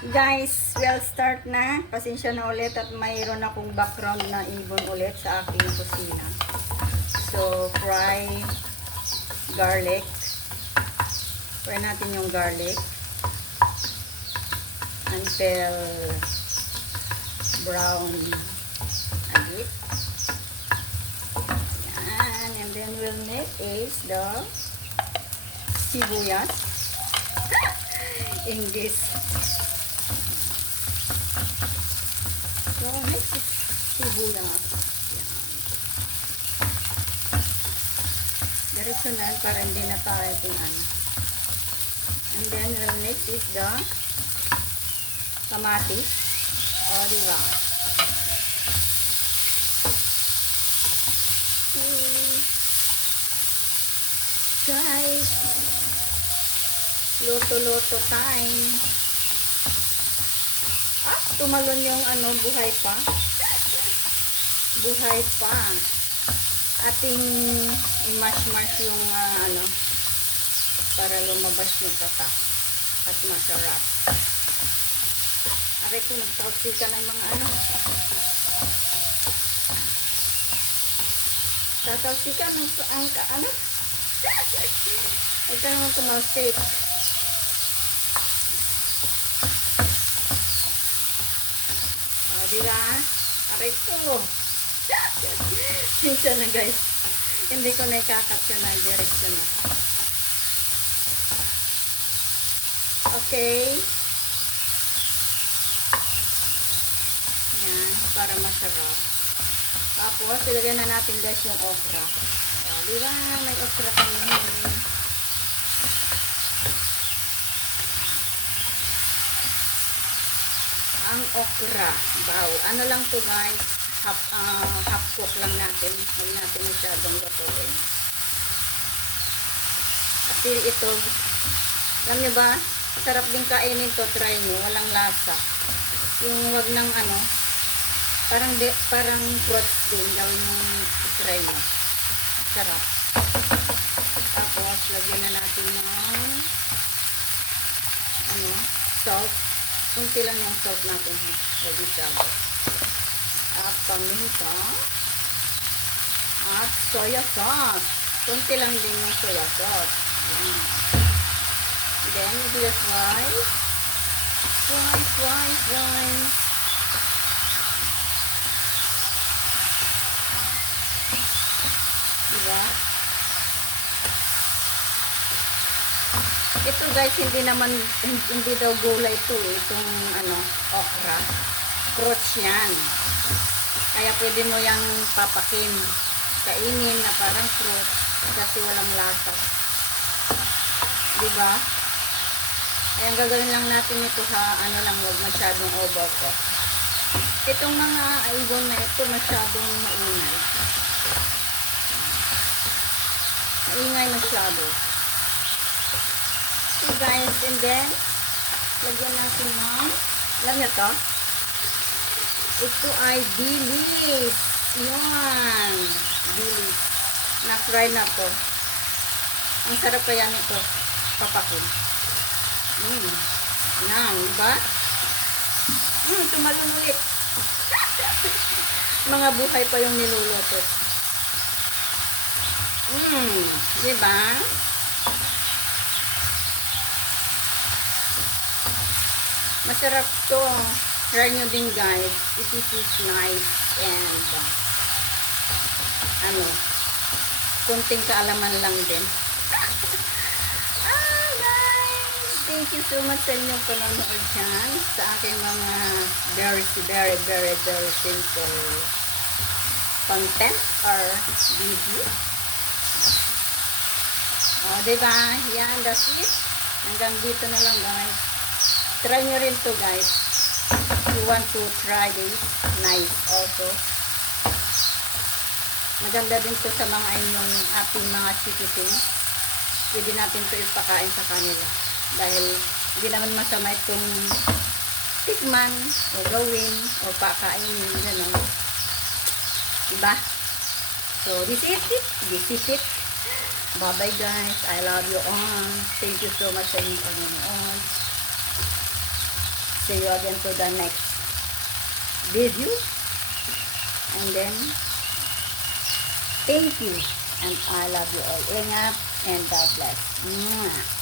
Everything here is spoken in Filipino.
Guys, we'll start na. Pasensya na ulit at mayroon akong background na ibon ulit sa aking kusina. So, fry garlic. Fry natin yung garlic until brown a bit. Yan. And then we'll make is the sibuyas. English. So, next is sibuyas. Yan. Direksyonan para hindi na tayo ano. And then, we'll next is the kamatis. O, diba? Guys, luto-luto time. Tumalon yung buhay pa. Buhay pa. Ating i-mash-mash yung para lumabas yung kata. At masarap. Aray ko, nagtausika ng mga Tatausika ang ito naman tumalsik. Diba? Aray ko. Minsan na guys. Hindi ko na ikakat yun na direksyon na. Okay. Yan. Para masarap. Tapos, ilagay na natin guys yung okra. Diba? May okra kami. Ang okra. Wow. Ano lang to guys. Half cook lang natin. Huwag natin masyadong lutuin. At ito, alam nyo ba? Sarap din kainin to. Try nyo. Walang lasa. Yung wag ng parang fruits din. Gawin yung try nyo. Sarap. Tapos, lagyan na natin ng salt. Kunti lang yung salt natin. Huwag masyado. At paminta. At soya sauce. Kunti lang din yung soya sauce. Yan. Then, we'll fry. Fry. Diba? Ito guys, hindi daw gulay ito itong okra. Crotch yan. Kaya pwede mo yang papakin. Kainin na parang crotch kasi walang lasa. Diba? Ayan, gagawin lang natin ito sa wag masyadong overcook. Itong mga ibon na ito masyadong maingay. Maingay masyado. Okay guys, and then lagyan natin ng alam nyo to? Ito ay dilis. Yan. Dilis. Na-fry na to. Ang sarap kaya nito. Papakin. Yan, diba? Tumalon ulit. Mga buhay pa yung niluluto. Diba? Masarap to. Try nyo din guys. It is nice and kunting kaalaman lang din. Guys! Thank you so much sa inyong panonood dyan sa aking mga very simple content or video. Diba? Yan, that's it. Hanggang dito na lang guys. Try nyo rin to guys. You want to try this, nice also. Maganda din to sa mga ating mga citizen. Pwede natin to ipakain sa kanila. Dahil hindi naman masama itong tikman o gawin o pakainin. Gano'n. Diba? So, this is it. Bye-bye guys. I love you all. Thank you so much sa inyong panonood. See you again to the next video. And then, thank you. And I love you all. Ingat and God bless. Mwah.